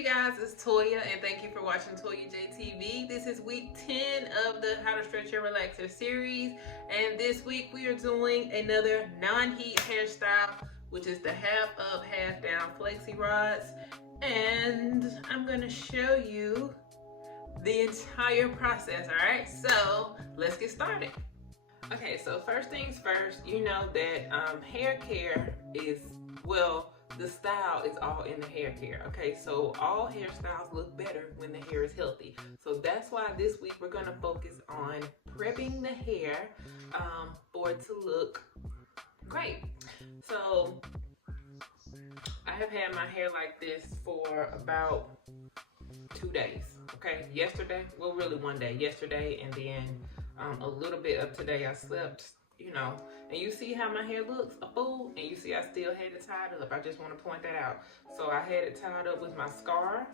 you guys, it's Toya and thank you for watching Toya JTV. This is week 10 of the How to Stretch Your Relaxer series, and this week we are doing another non-heat hairstyle, which is the half up, half down flexi rods, and I'm going to show you the entire process. Alright, so let's get started. Okay, so first things first, you know that hair care is, well, the style is all in the hair care. Okay, so all hairstyles look better when the hair is healthy. So that's why this week we're going to focus on prepping the hair for it to look great. So I have had my hair like this for about 2 days. Okay, yesterday, well, really one day, yesterday, and then a little bit of today. I slept, you know, and you see how my hair looks, a fool, and you see I still had it tied up. I just want to point that out. So I had it tied up with my scarf,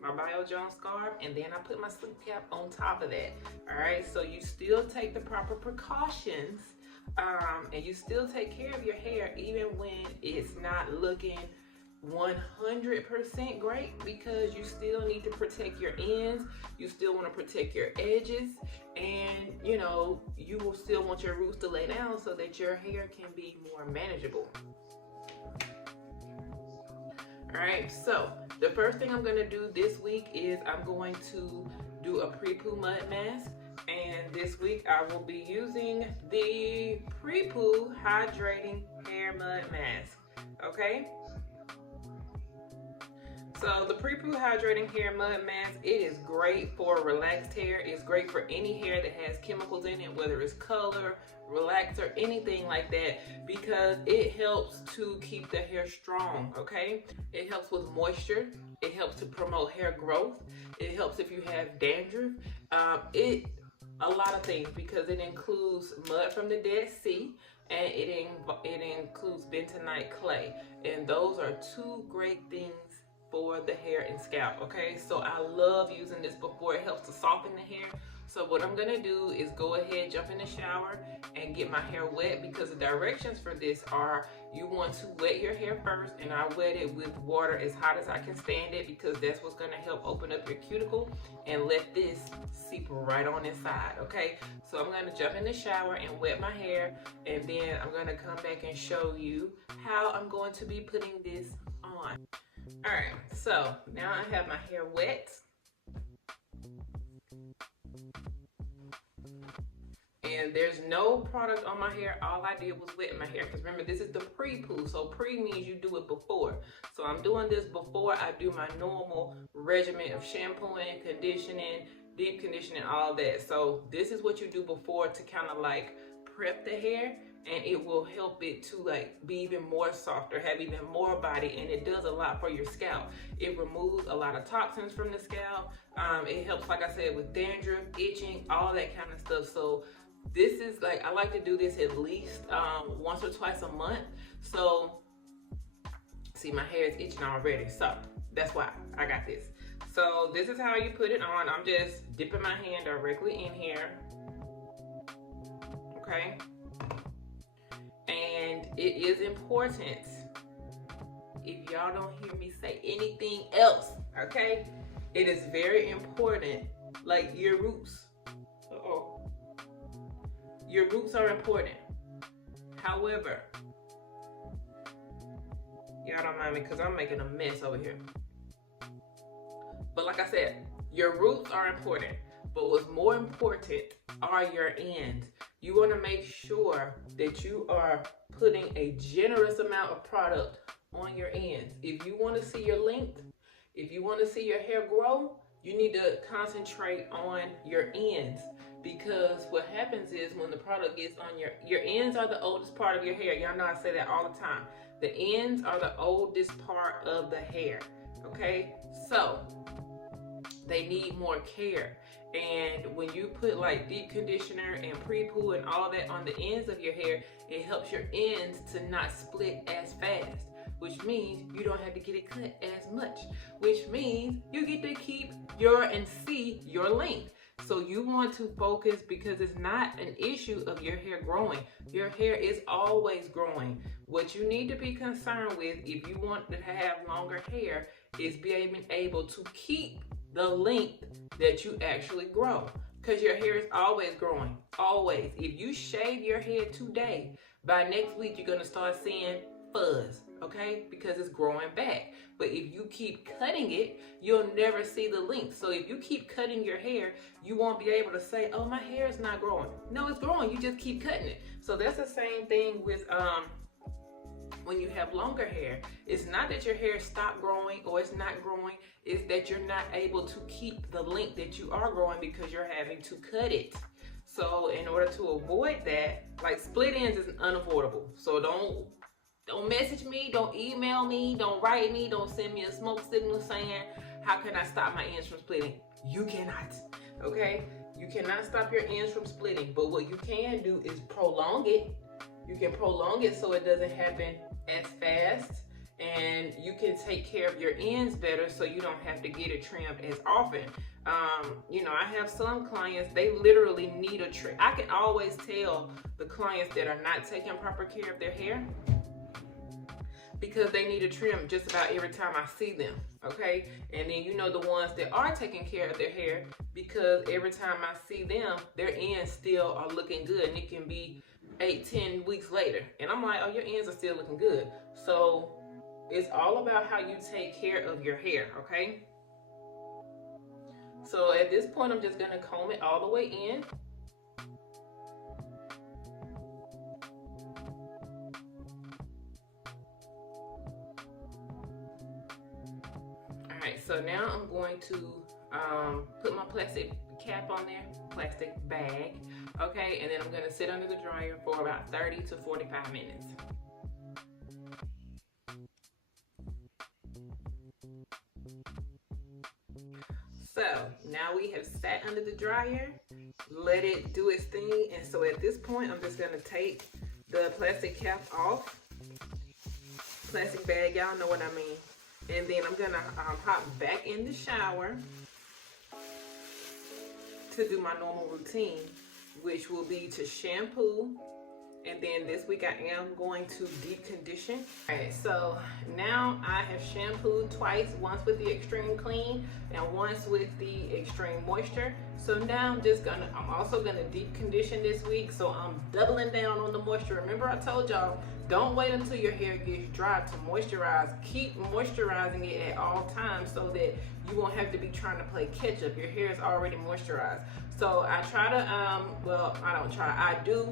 my Bio Jones scarf, and then I put my sleep cap on top of that. All right, so you still take the proper precautions, and you still take care of your hair even when it's not looking 100% great, because you still need to protect your ends, you still want to protect your edges, and you know, you will still want your roots to lay down so that your hair can be more manageable. Alright, so the first thing I'm going to do this week is I'm going to do a Pre-Poo mud mask, and this week I will be using the Pre-Poo Hydrating Hair Mud Mask. Okay? So the Pre-Poo Hydrating Hair Mud Mask, it is great for relaxed hair. It's great for any hair that has chemicals in it, whether it's color, relaxer, anything like that, because it helps to keep the hair strong, okay? It helps with moisture. It helps to promote hair growth. It helps if you have dandruff. A lot of things, because it includes mud from the Dead Sea, and it includes bentonite clay. And those are two great things for the hair and scalp. Okay, so I love using this before. It helps to soften the hair. So what I'm gonna do is go ahead, jump in the shower and get my hair wet, because the directions for this are you want to wet your hair first, and I wet it with water as hot as I can stand it, because that's what's gonna help open up your cuticle and let this seep right on inside. Okay, so I'm gonna jump in the shower and wet my hair, and then I'm gonna come back and show you how I'm going to be putting this on. Alright, so now I have my hair wet. And there's no product on my hair. All I did was wet my hair, because remember, this is the Pre-Poo. So pre means you do it before. So I'm doing this before I do my normal regimen of shampooing, conditioning, deep conditioning, all that. So this is what you do before to kind of like prep the hair, and it will help it to like be even more softer, have even more body, and it does a lot for your scalp. It removes a lot of toxins from the scalp. It helps, like I said, with dandruff, itching, all that kind of stuff. So this is like, I like to do this at least once or twice a month. So see, my hair is itching already, so that's why I got this. So this is how you put it on. I'm just dipping my hand directly in here. Okay, and it is important, if y'all don't hear me say anything else, okay, it is very important, like your roots. Your roots are important. However, y'all don't mind me because I'm making a mess over here. But like I said, your roots are important, but what's more important are your ends. You want to make sure that you are putting a generous amount of product on your ends. If you want to see your length, if you want to see your hair grow, you need to concentrate on your ends, because what happens is when the product gets on your ends are the oldest part of your hair. Y'all know I say that all the time. The ends are the oldest part of the hair, okay? So they need more care. And when you put like deep conditioner and Pre-Poo and all that on the ends of your hair, it helps your ends to not split as fast, which means you don't have to get it cut as much, which means you get to keep and see your length. So you want to focus, because it's not an issue of your hair growing. Your hair is always growing. What you need to be concerned with, if you want to have longer hair, is being able to keep the length that you actually grow. Because your hair is always growing, always. If you shave your head today, by next week you're gonna start seeing fuzz, okay? Because it's growing back. But if you keep cutting it, you'll never see the length. So if you keep cutting your hair, you won't be able to say, oh, my hair is not growing. No, it's growing, you just keep cutting it. So that's the same thing with when you have longer hair. It's not that your hair stopped growing or it's not growing, it's that you're not able to keep the length that you are growing because you're having to cut it. So in order to avoid that, like split ends is unavoidable. So don't message me, don't email me, don't write me, don't send me a smoke signal saying, how can I stop my ends from splitting? You cannot, okay? You cannot stop your ends from splitting, but what you can do is prolong it. You can prolong it so it doesn't happen as fast, and you can take care of your ends better so you don't have to get it trimmed as often. You know, I have some clients, they literally need a trim. I can always tell the clients that are not taking proper care of their hair because they need a trim just about every time I see them, okay? And then you know the ones that are taking care of their hair, because every time I see them, their ends still are looking good, and it can be 8-10 weeks later, and I'm like, oh, your ends are still looking good. So it's all about how you take care of your hair, okay? So at this point, I'm just gonna comb it all the way in. All right, so now I'm going to put my plastic cap on there, plastic bag, okay, and then I'm gonna sit under the dryer for about 30 to 45 minutes. So now we have sat under the dryer, let it do its thing, and so at this point I'm just gonna take the plastic cap off, plastic bag, y'all know what I mean, and then I'm gonna hop back in the shower to do my normal routine, which will be to shampoo, and then this week I am going to deep condition. All right, so now I have shampooed twice, once with the extreme clean and once with the extreme moisture. So now I'm also gonna deep condition this week, so I'm doubling down on the moisture. Remember I told y'all, don't wait until your hair gets dry to moisturize. Keep moisturizing it at all times so that you won't have to be trying to play catch up. Your hair is already moisturized. So I try to, well, I don't try, I do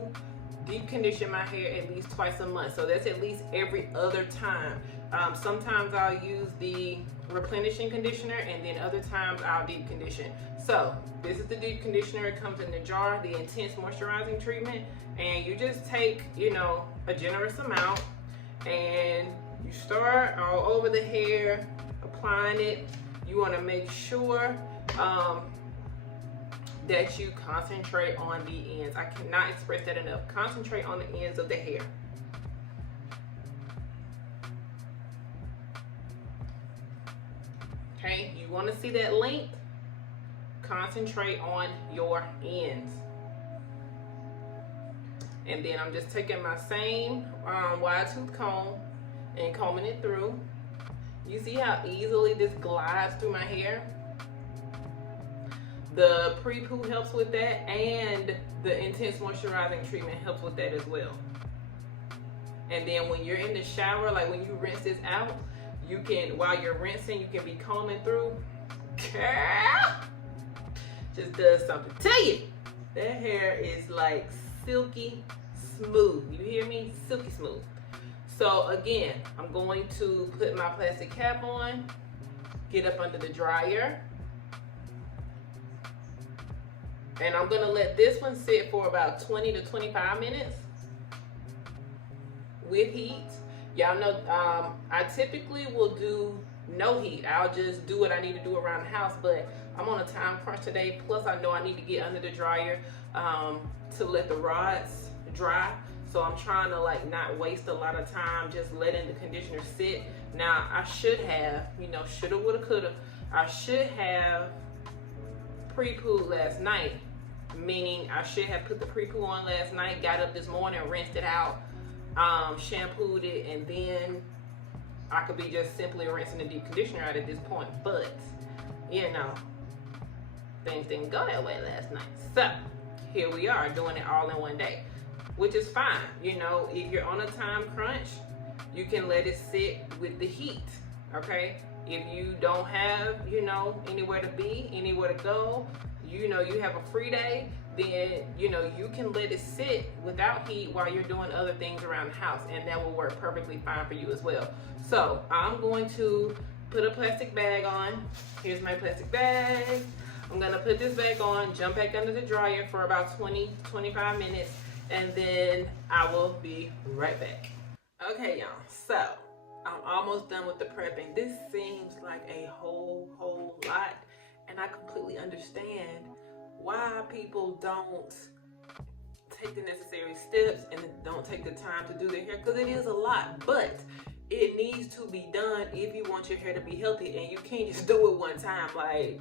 deep condition my hair at least twice a month. So that's at least every other time. Sometimes I'll use the replenishing conditioner, and then other times I'll deep condition. So this is the deep conditioner. It comes in the jar, the intense moisturizing treatment, and you just take, you know, a generous amount, and you start all over the hair, applying it. You want to make sure that you concentrate on the ends. I cannot express that enough. Concentrate on the ends of the hair. Okay, you want to see that length? Concentrate on your ends. And then I'm just taking my same wide tooth comb and combing it through. You see how easily this glides through my hair? The Pre-Poo helps with that, and the intense moisturizing treatment helps with that as well. And then when you're in the shower, like when you rinse this out, you can, while you're rinsing, you can be combing through. Girl, just does something to you. That hair is like silky smooth. You hear me? Silky smooth. So again, I'm going to put my plastic cap on, get up under the dryer, and I'm gonna let this one sit for about 20 to 25 minutes with heat. Y'all know I typically will do no heat. I'll just do what I need to do around the house, but I'm on a time crunch today. Plus I know I need to get under the dryer to let the rods dry. So I'm trying to like not waste a lot of time just letting the conditioner sit. Now I should have, you know, shoulda, woulda, coulda. I should have Pre-Pooed last night, meaning I should have put the Pre-Poo on last night, got up this morning, rinsed it out, shampooed it, and then I could be just simply rinsing the deep conditioner out at this point, but you know, things didn't go that way last night. So here we are doing it all in one day, which is fine. You know, if you're on a time crunch, you can let it sit with the heat, okay? If you don't have, you know, anywhere to be, anywhere to go, you know, you have a free day, then, you know, you can let it sit without heat while you're doing other things around the house, and that will work perfectly fine for you as well. So I'm going to put a plastic bag on. Here's my plastic bag. I'm gonna put this bag on, jump back under the dryer for about 20-25 minutes, and then I will be right back. Okay, y'all, so I'm almost done with the prepping. This seems like a whole lot, and I completely understand why people don't take the necessary steps and don't take the time to do their hair, because it is a lot, but it needs to be done if you want your hair to be healthy, and you can't just do it one time. Like,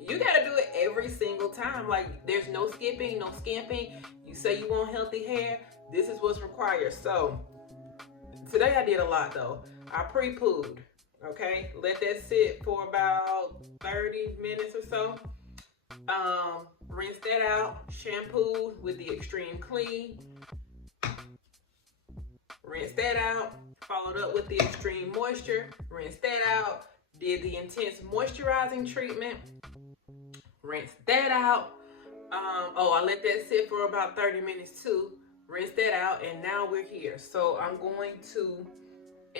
you gotta do it every single time. Like, there's no skipping, no skimping. You say you want healthy hair, this is what's required. So today I did a lot though. I pre-pooed, okay? Let that sit for about 30 minutes or so. Rinse that out, shampooed with the Extreme Clean. Rinse that out, followed up with the Extreme Moisture. Rinse that out, did the Intense Moisturizing Treatment. Rinse that out. I let that sit for about 30 minutes too. Rinse that out, and now we're here. So I'm going to,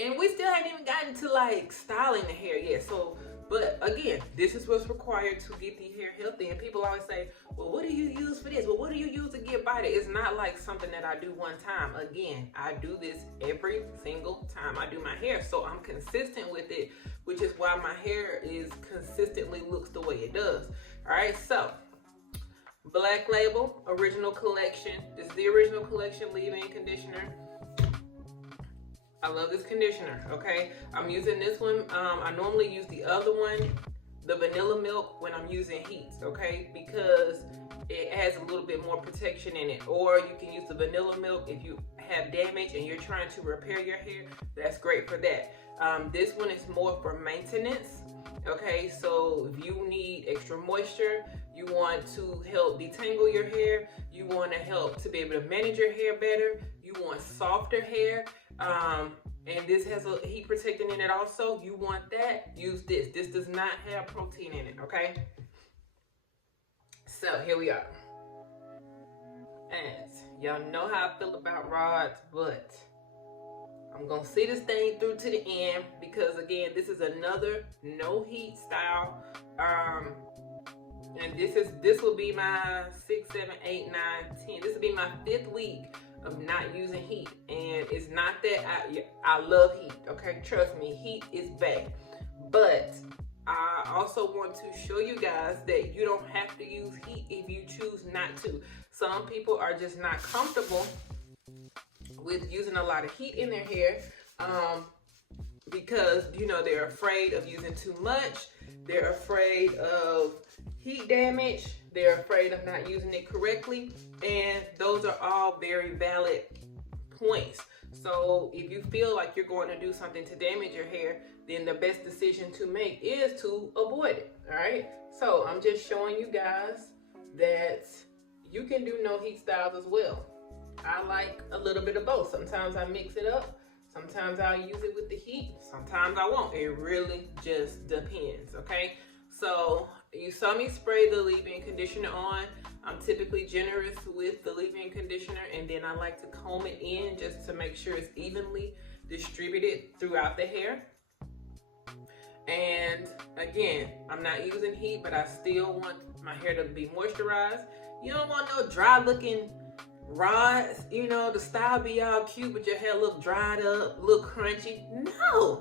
and we still haven't even gotten to like styling the hair yet. So, but again, this is what's required to get the hair healthy. And people always say, well, what do you use for this? Well, what do you use to get body? It's not like something that I do one time. Again, I do this every single time I do my hair. So I'm consistent with it, which is why my hair is consistently looks the way it does. All right, so Black Label Original Collection. This is the Original Collection leave-in conditioner. I love this conditioner, okay? I'm using this one. I normally use the other one, the vanilla milk, when I'm using heat, okay? Because it has a little bit more protection in it. Or you can use the vanilla milk if you have damage and you're trying to repair your hair. That's great for that. This one is more for maintenance, okay? So if you need extra moisture, you want to help detangle your hair, you want to help to be able to manage your hair better, you want softer hair, and this has a heat protectant in it also. You want that, use this. This does not have protein in it, okay? So here we are. And y'all know how I feel about rods, but I'm gonna see this thing through to the end, because again, this is another no heat style. And this will be my 6, 7, 8, 9, 10. This will be my 5th week of not using heat. And it's not that I love heat, okay? Trust me, heat is bad. But I also want to show you guys that you don't have to use heat if you choose not to. Some people are just not comfortable with using a lot of heat in their hair because, you know, they're afraid of using too much. They're afraid of heat damage. They're afraid of not using it correctly. And those are all very valid points. So if you feel like you're going to do something to damage your hair, then the best decision to make is to avoid it, all right? So I'm just showing you guys that you can do no heat styles as well. I like a little bit of both. Sometimes I mix it up. Sometimes I'll use it with the heat. Sometimes I won't. It really just depends, okay? So you saw me spray the leave-in conditioner on. I'm typically generous with the leave-in conditioner, and then I like to comb it in just to make sure it's evenly distributed throughout the hair. And again, I'm not using heat, but I still want my hair to be moisturized. You don't want no dry looking rods, you know, the style be all cute, but your hair look dried up, look crunchy. No.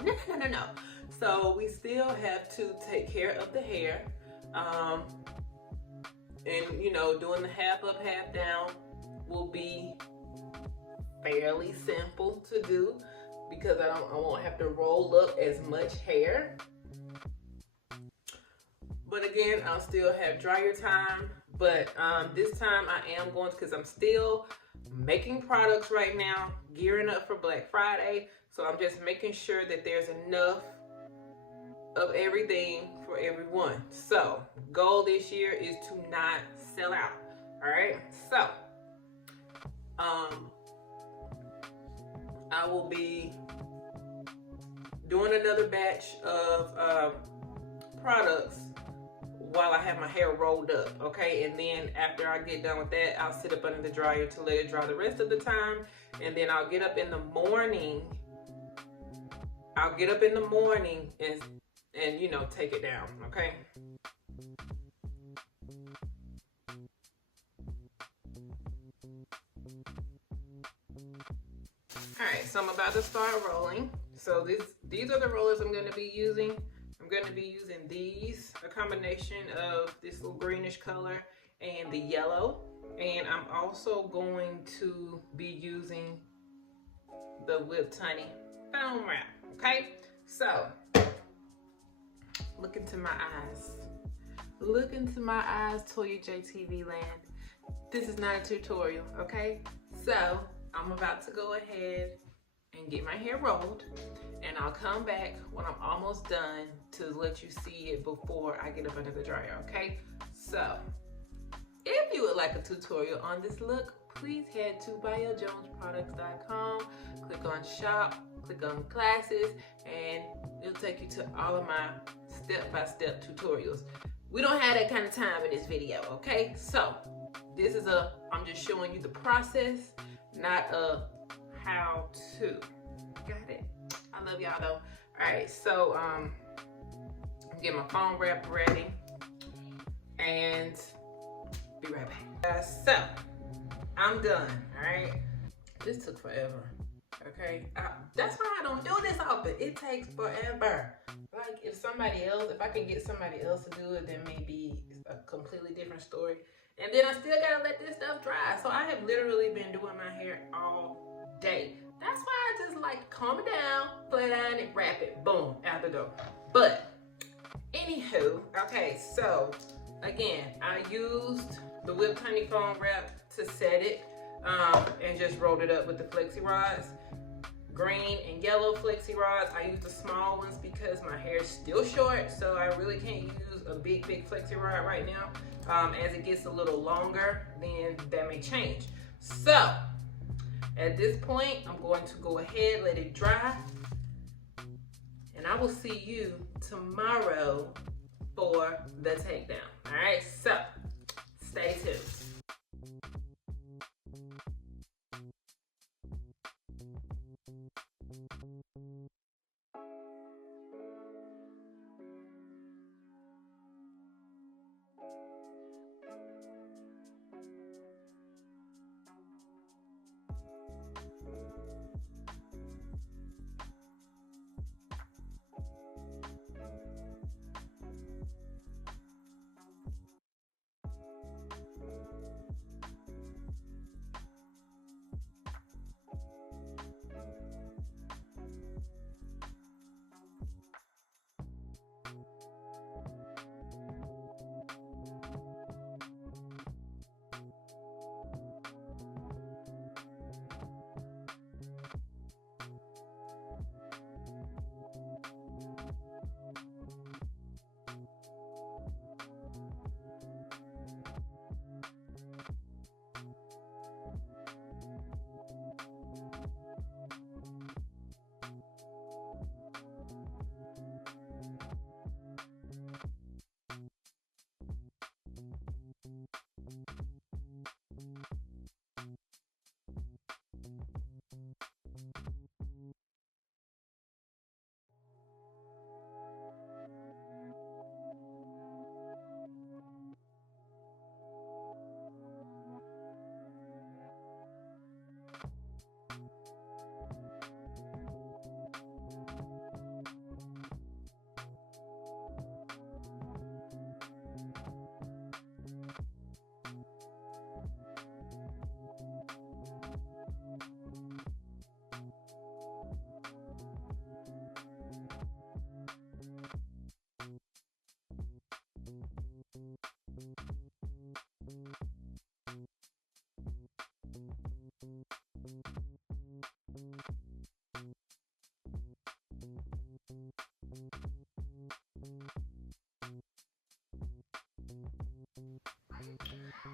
So we still have to take care of the hair. And you know, doing the half up, half down will be fairly simple to do because I won't have to roll up as much hair. But again, I'll still have dryer time. But this time I am going to, because I'm still making products right now, gearing up for Black Friday. So I'm just making sure that there's enough of everything for everyone. So goal this year is to not sell out. All right. So I will be doing another batch of products while I have my hair rolled up, okay? And then after I get done with that, I'll sit up under the dryer to let it dry the rest of the time. And then I'll get up in the morning. And you know, take it down, okay? All right, so I'm about to start rolling. So these are the rollers I'm gonna be using. I'm gonna be using these, a combination of this little greenish color and the yellow. And I'm also going to be using the Whipped Honey foam wrap, okay? So, look into my eyes. Look into my eyes, Toya JTV land. This is not a tutorial, okay? So, I'm about to go ahead and get my hair rolled, and I'll come back when I'm almost done to let you see it before I get up under the dryer, okay? So, if you would like a tutorial on this look, please head to biojonesproducts.com, click on shop, click on classes, and it'll take you to all of my step-by-step tutorials. We don't have that kind of time in this video, okay? So this is I'm just showing you the process, not a how-to. Got it? I love y'all though. All right, so get my foam wrap ready and be right back. So I'm done, all right? This took forever, okay? That's why I don't do this often. It takes forever. Like if I can get somebody else to do it, then maybe it's a completely different story. And then I still gotta let this stuff dry. So I have literally been doing my hair all day. That's why I just like calm it down, flat iron it, wrap it, boom, out the door. But anywho, okay, so again, I used the Whipped Honey foam wrap to set it, and just rolled it up with the Flexi rods. Green and yellow Flexi rods. I use the small ones because my hair is still short, so I really can't use a big Flexi rod right now. As it gets a little longer, then that may change. So at this point, I'm going to go ahead, let it dry, and I will see you tomorrow for the takedown. All right, so stay tuned.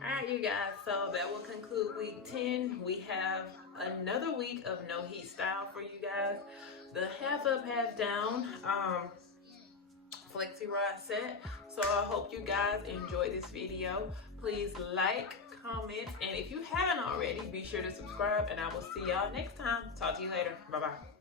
All right, you guys, so that will conclude week 10. We have another week of no heat style for you guys. The half up, half down flexi rod set. So I hope you guys enjoy this video. Please like, comment, and if you haven't already, be sure to subscribe, and I will see y'all next time. Talk to you later. Bye-bye.